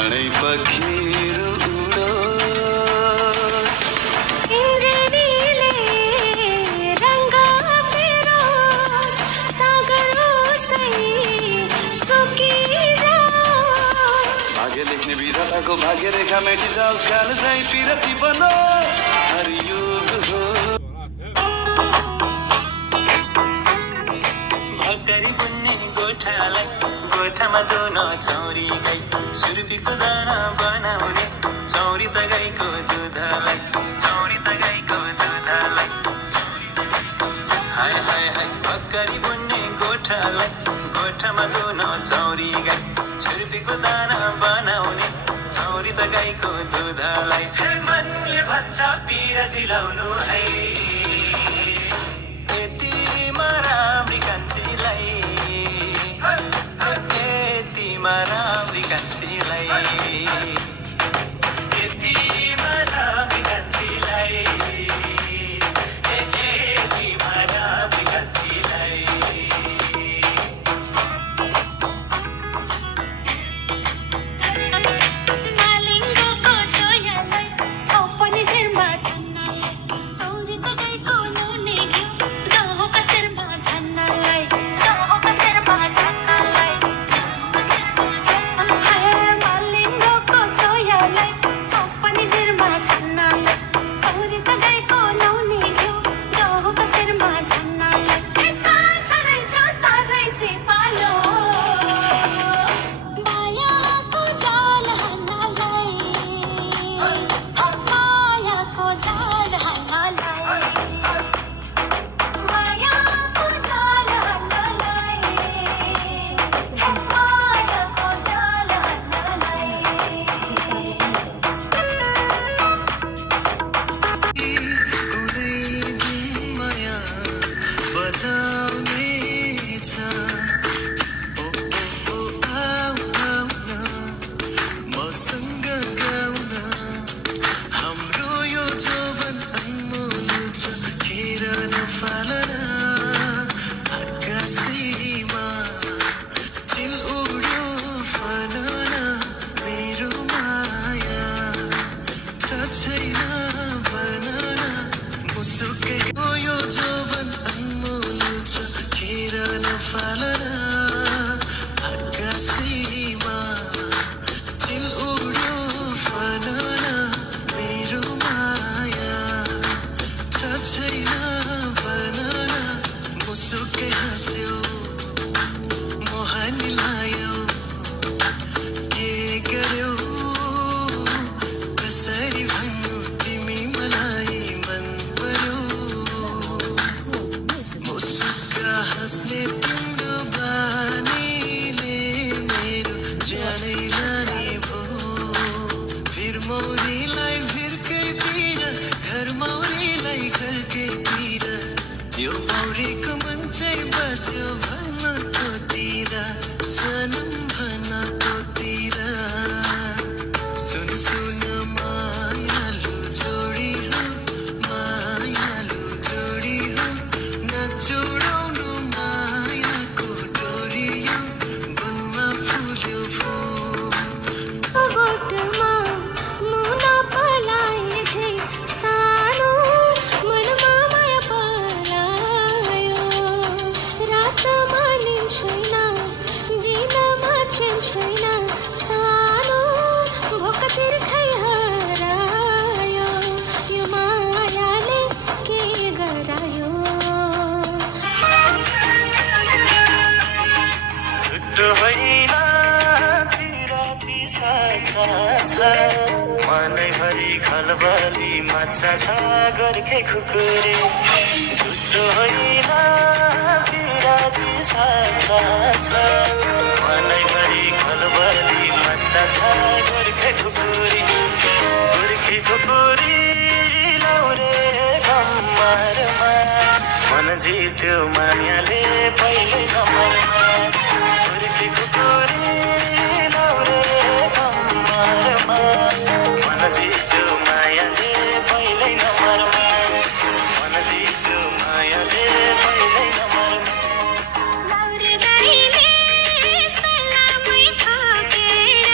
चाँडै पखेरु उडोस् इन्द्रेणीले रङ्ग फेरोस् सागर उसै सुकिजाओस् भाग्य लेख्ने विधाताको भाग्य रेखा मेटिजाओस् काल चाहिँ पिरती बनोस् हरियुग हो भक्करी बुन्ने गोठालाई गोठामा दोन चौरी गाई छुर्पीको दाना बनाउने चौरी त गाईको दुधलाई हाय हाय हाय भक्करी बुन्ने गोठालाई गोठामा दोन चौरी गाई छुर्पीको दाना बनाउने चौरी त गाईको दुधलाई मनले भन्छ पिर दिलाउनु है यतिमा राम्री कान्छीलाई यतिमा राम्री कान्छीलाई यतिमा राम्री कान्छीलाई यतिमा राम्री कान्छीलाई नालिङ्गोको चोयालाई छाउपनी झिरमा छन्नलाई चौरी त गाईको नुने घिउ गहुँको शिरमा झन्नलाई हाय नालिङ्गोको चोयालाई छाउपनी झिरमा छन्नलाई चौरी त गाईको नुने घिउ गहुँको शिरमा झन्नलाई छरै छ साह्रै सिपालो मायाको जाल हान्नलाई मायाको जाल हान्नलाई मायाको जाल हान्नलाई मायाको जाल हान्नलाई माया बनाउने छ ओ ओ आउ आउ न मसँग गाउन हाम्रो यो जौवन अनमोल छ खेर नफालन आकाशीमा चिल उड्यो फलन मेरो माया छ छैन भनन मुसुकै यो जौवन अनमोल छ खेर नफालन आकाशीमा चिल उड्यो फलन मेरो माया छ छैन भनन मुसुकै हाँस्यो मोहनी लायो के गर्यो कसरी भन्नु तिमी मलाई मन पर्यो मुसुक्का हाँस्ने तिम्रो बानीले मेरो ज्यानै लाने भो फिर मौरीलाई फिरकै पिर घर मौरीलाई घरकै पिर यो मौरीको मन चाहिँ बस्यो भनेकोतिर सनम भनेकोतिर सुन सुन मायालु जोडी हो नचोडाउनु मायाको डोरी यो वनमा फुल्यो फुल गोठमा मुना पलाए झै सानो मनमा माया पलायो रातमा निद छैन दिनमा चैन छैन सानो भोक तिर्खै हरायो यो मायाले के गरायो छुट्टो होइन पिराती साखा छ मनैभरि खलबली मच्चा छ गोर्खे खुकुरी छुट्टो होइन पिराती साखा छ मनैभरि खलबली मच्चा छ गोर्खे खुकुरी लाउरे कम्मरमा मन जित्यो मायाले पहिल्यै नम्बरमा गोर्खे खुकुरी लाउरे कम्मरमा मन जित्यो मायाले पहिल्यै नम्बरमा मन जित्यो मायाले पहिल्यै नम्बरमा लाउरे गाईले सलामै थपेर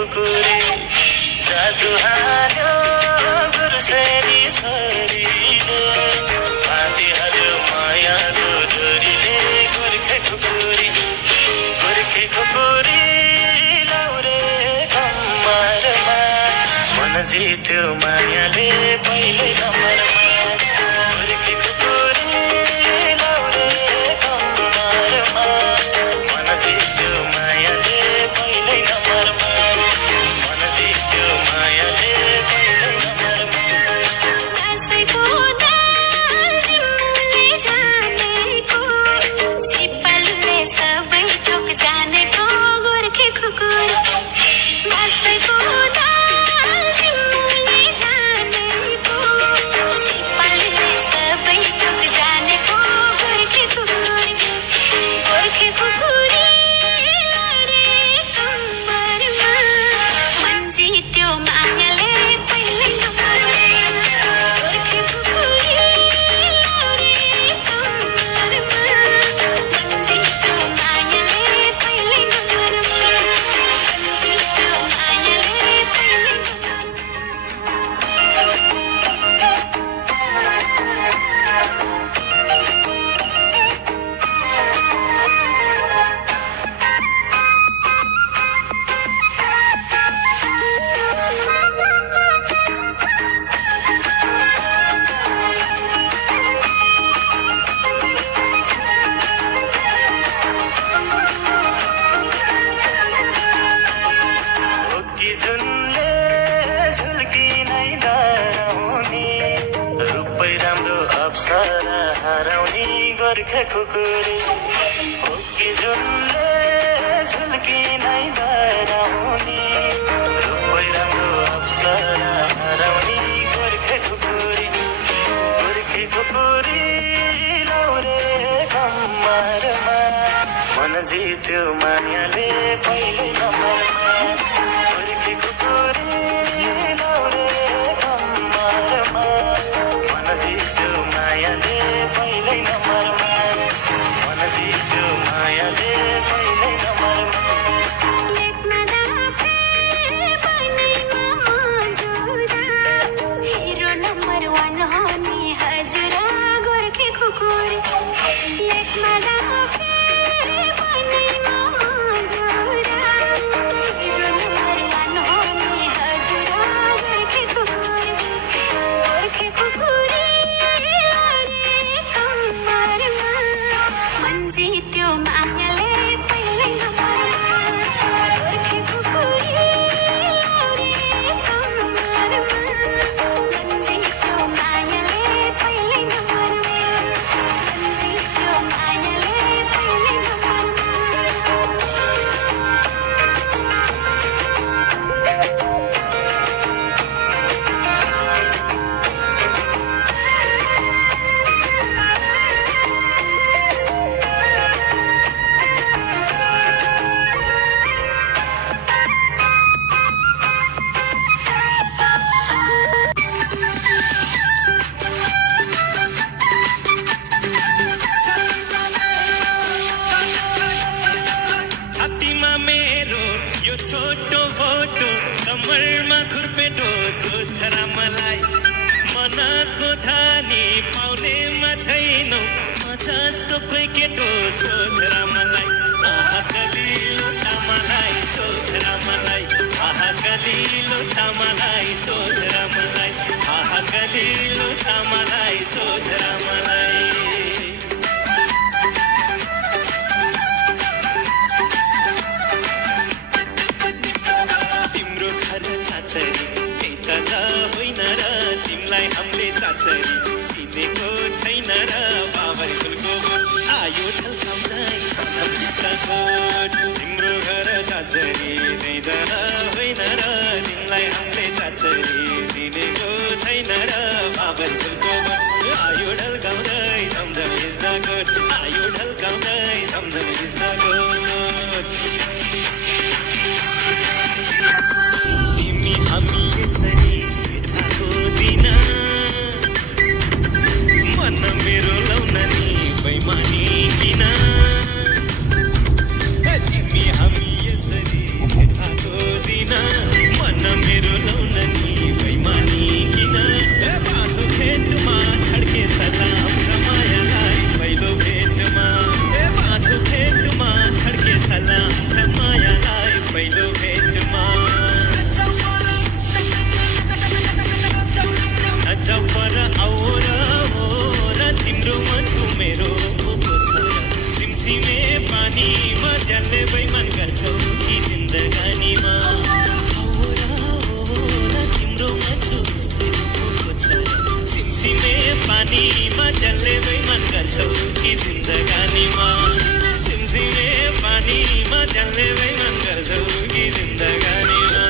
खुकुरी जादु हाल्यो गुरुसेरी छोरीले बाँधी हाल्यो मायाको डोरीले गोर्खे खुकुरी लाउरे कम्मरमा मन जित्यो मायाले पहिल्यै नम्बरमा गोर्खे खुकुरी लाउरे कम्मरमा मन जित्यो मायाले पहिल्यै नम्बरमा मन जित्यो मायाले पहिल्यै नम्बरमा कसैको दालजिम्ले जानेको सिपलले सबै थोक जानेको गोर्खे खुकुरी कसैको दालजिम्ले जानेको सिपलले सबै थोक जानेको गोर्खे खुकुरी लरे कम्मरमा मन जित्यो मायाले पहिल्यै नम्बरमा गोर्खे खुकुरी लरे कम्मरमा मन जित्यो मायाले पहिल्यै नम्बरमा मन जित्यो मायाले पहिल्यै ओकी जुनले झुल्की नै डराउने रूपै राम्रो अप्सरा हराउने गोर्खे खुकुरी ओकी जुनले झुल्की नै डराउने रूपै राम्रो अप्सरा हराउने गोर्खे खुकुरी लाउरे कम्मरमा मन जित्यो मायाले पहिल्यै नम्बरमा गोर्खे खुकुरी लाउरे कम्मरमा मन जित्यो मायाले पहिल्यै नम्बरमा मन जित्यो मायाले पहिल्यै नम्बरमा लेख्न डाफे बनैमा मजुरा हिरो नम्बर 1 हो नि हजुरा गोर्खे खुकुरी लेख्न डाफे बनैमा मजुरा हिरो नम्बर 1 हो नि हजुरा गोर्खे खुकुरी लरे कम्मरमा मन जित्यो मायाले पहिल्यै नम्बरमा गोर्खे खुकुरी लरे कम्मरमा मन जित्यो मायाले पहिल्यै नम्बरमा मन जित्यो मायाले पहिल्यै नम्बरमा छातीमा मेरो यो छोटो भोटो कम्मरमा खुर्पेटो सोधरा मलाई मनको धानी पाउनेमा छैनौ म जस्तो कोही केटो सोधरा मलाई आहा कलिलो तामालाई सोधरा मलाई आहा कलिलो तामालाई सोधरा मलाई आहा कलिलो तामालाई सोधरा मलाई तिम्रो घर चाचरी त्यही त होइन र तिमीलाई हामीले चाचरी चिनेको छैन र बाबरी फुलको बोट आयो ढल्काउँदै छमछम बिस्ताकोट तिम्रो घर चाचरी त्यही त होइन र तिमीलाई हामीले चाचरी चिनेको छैन र बाबरी फुलको बोट आयो ढल्काउँदै छमछम बिस्ताकोट आयो ढल्काउँदै छमछम बिस्ताकोट तिमी हामी यसरी भेट भएको दिन मन मेरो लाउन नि बैमानी किन तिमी हामी यसरी भेट भएको दिन पानीमा जल्ले बेइमान गर्छौ कि जिन्दगानीमा सिमसिमे पानीमा जल्ले बेइमान गर्छौ कि जिन्दगानीमा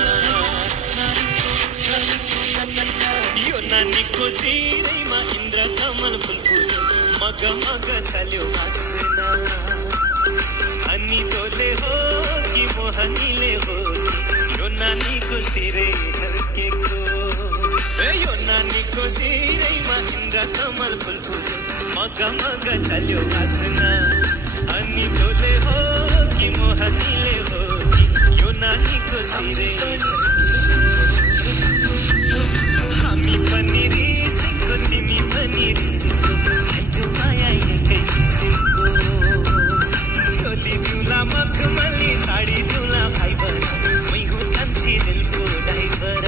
यो नानीको सिरैमा इन्द्र कमल फुल फुल्यो मग मग छल्यो बासना अनि तोले हो कि मोहनीले हो यो नानीको सिरै ढल्केको यो नानीको सिरैमा इन्द्र कमल फुल फुल्यो मग मग छल्यो बासना अनि तोले हो कि मोहनीले हो यो नानीको सिरै हामी पनि रिसेको तिमी पनि रिसेको आइतो माया एकै किसिमको चोली दिउला मखमली साडी दिउला फाइबर मै हो कान्छी रेलको ड्राइभर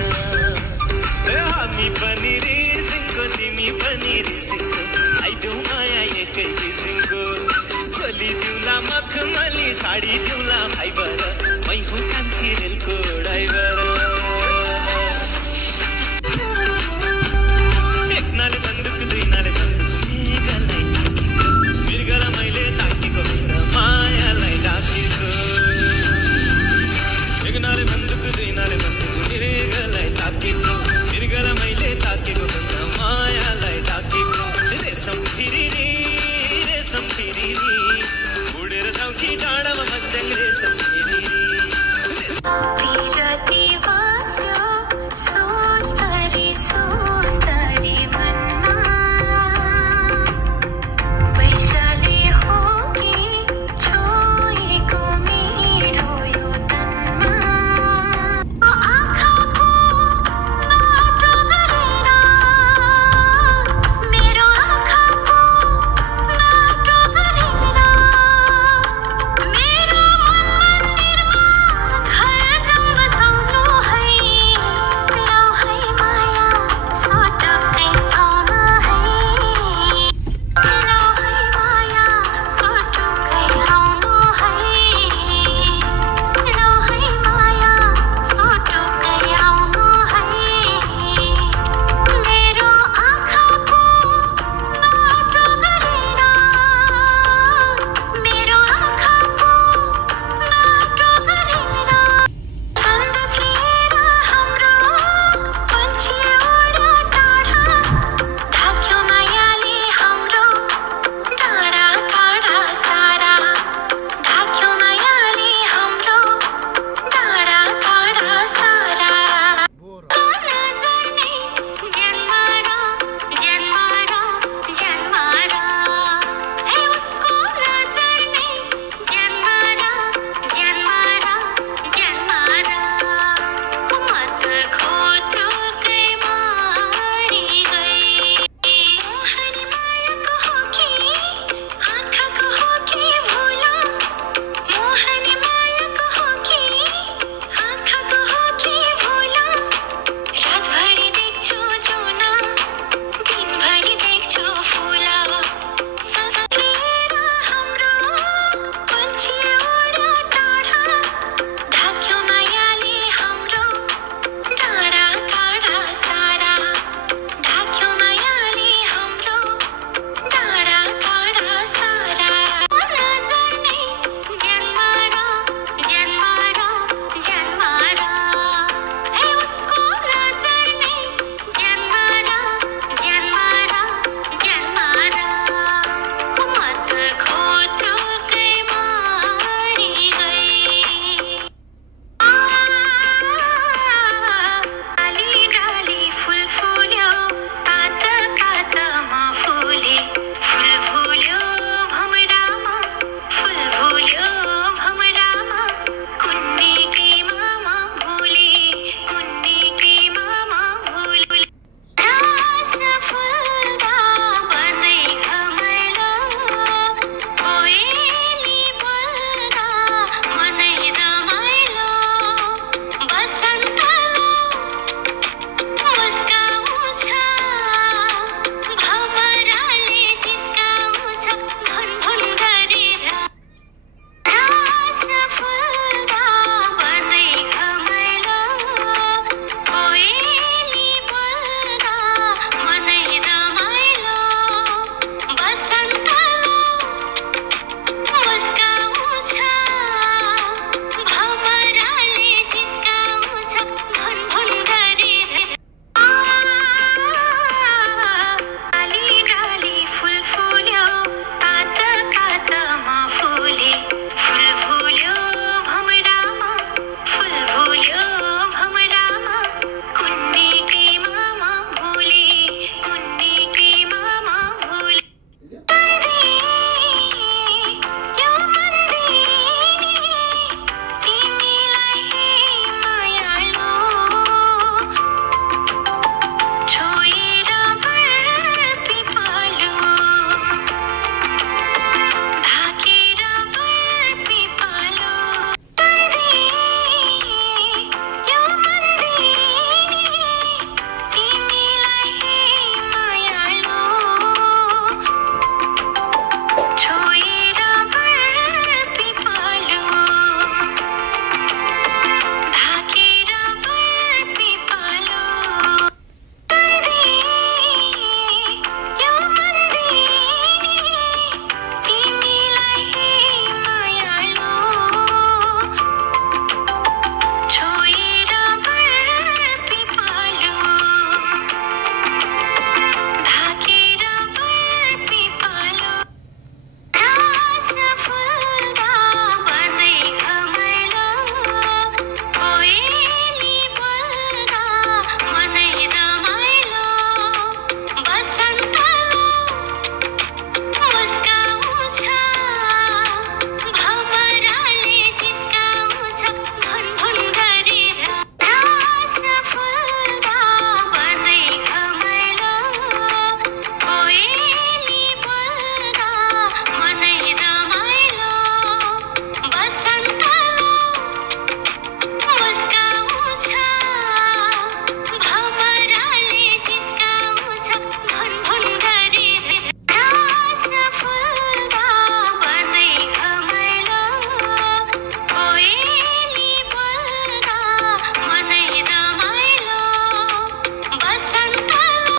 हामी पनि रिसेको तिमी पनि रिसेको आइतो माया एकै किसिमको चोली दिउला मखमली साडी दिउला फाइबर मै हो